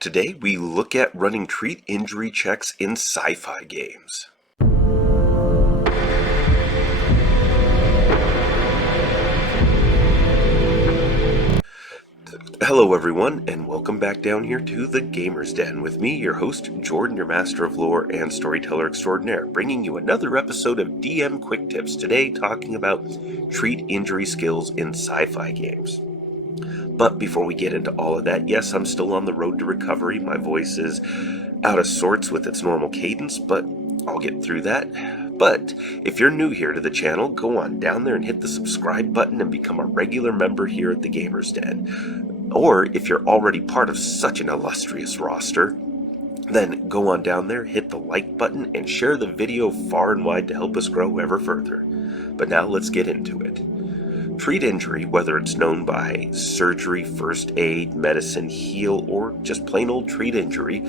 Today we look at running treat injury checks in sci-fi games. Hello everyone, and welcome back down here to the Gamer's Den with me, your host, Jordan, your master of lore and storyteller extraordinaire, bringing you another episode of DM Quick Tips, today talking about treat injury skills in sci-fi games. But before we get into all of that, yes, I'm still on the road to recovery. My voice is out of sorts with its normal cadence, but I'll get through that. But if you're new here to the channel, go on down there and hit the subscribe button and become a regular member here at the Gamer's Den. Or if you're already part of such an illustrious roster, then go on down there, hit the like button, and share the video far and wide to help us grow ever further. But now let's get into it. Treat injury, whether it's known by surgery, first aid, medicine, heal, or just plain old treat injury,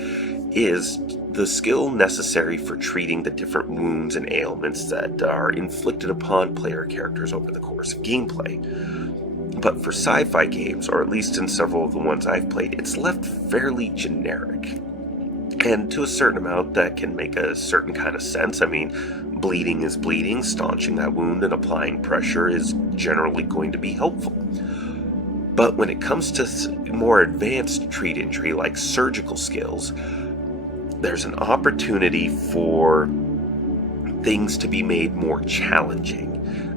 is the skill necessary for treating the different wounds and ailments that are inflicted upon player characters over the course of gameplay. But for sci-fi games, or at least in several of the ones I've played, it's left fairly generic. And to a certain amount, that can make a certain kind of sense. I mean, bleeding is bleeding, staunching that wound and applying pressure is generally going to be helpful. But when it comes to more advanced treat injury, like surgical skills, there's an opportunity for things to be made more challenging.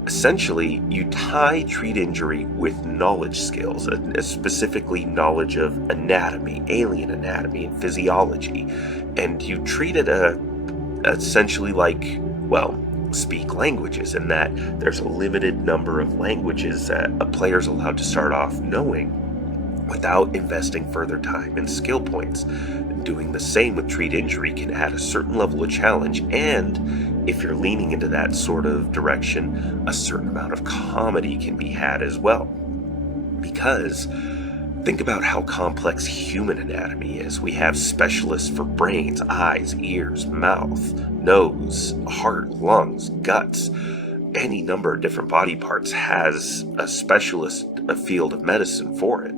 Essentially, you tie treat injury with knowledge skills, specifically knowledge of anatomy, alien anatomy, and physiology, and you treat it essentially like, well, speak languages, in that there's a limited number of languages that a player's allowed to start off knowing without investing further time and skill points. Doing the same with treat injury can add a certain level of challenge, and if you're leaning into that sort of direction, a certain amount of comedy can be had as well. Because think about how complex human anatomy is. We have specialists for brains, eyes, ears, mouth, nose, heart, lungs, guts. Any number of different body parts has a specialist, a field of medicine for it.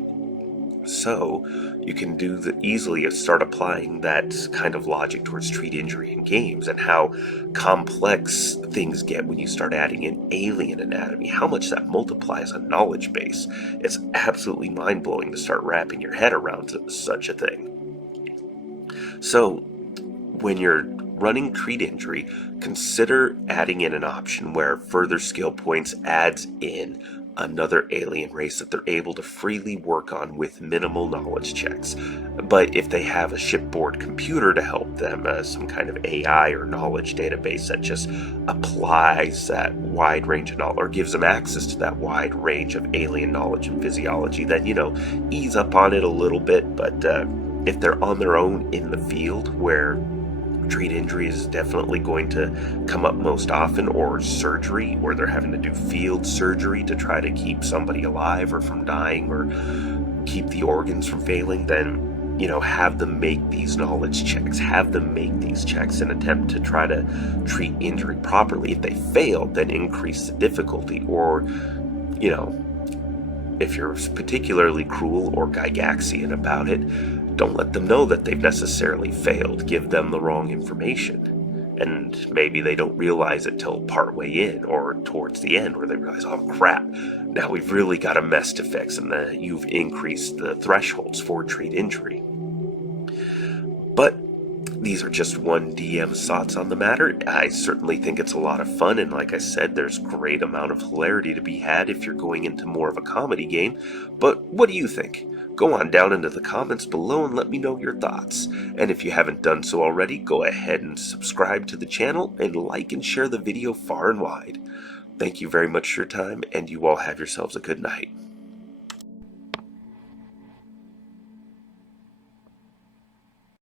So you can easily start applying that kind of logic towards treat injury in games, and how complex things get when you start adding in alien anatomy, how much that multiplies a knowledge base. It's absolutely mind-blowing to start wrapping your head around such a thing. So when you're running treat injury, consider adding in an option where further skill points adds in another alien race that they're able to freely work on with minimal knowledge checks. But if they have a shipboard computer to help them, some kind of AI or knowledge database that just applies that wide range of knowledge, or gives them access to that wide range of alien knowledge and physiology, then, ease up on it a little bit. But if they're on their own in the field, where treat injury is definitely going to come up most often, or surgery, where they're having to do field surgery to try to keep somebody alive or from dying, or keep the organs from failing, then have them make these knowledge checks, have them make these checks and attempt to try to treat injury properly. If they fail, then increase the difficulty, or if you're particularly cruel or Gygaxian about it, don't let them know that they've necessarily failed. Give them the wrong information. And maybe they don't realize it till partway in, or towards the end, where they realize, oh crap, now we've really got a mess to fix, and you've increased the thresholds for treat injury. But these are just one DM's thoughts on the matter. I certainly think it's a lot of fun, and like I said, there's great amount of hilarity to be had if you're going into more of a comedy game. But what do you think? Go on down into the comments below and let me know your thoughts. And if you haven't done so already, go ahead and subscribe to the channel and like and share the video far and wide. Thank you very much for your time, and you all have yourselves a good night.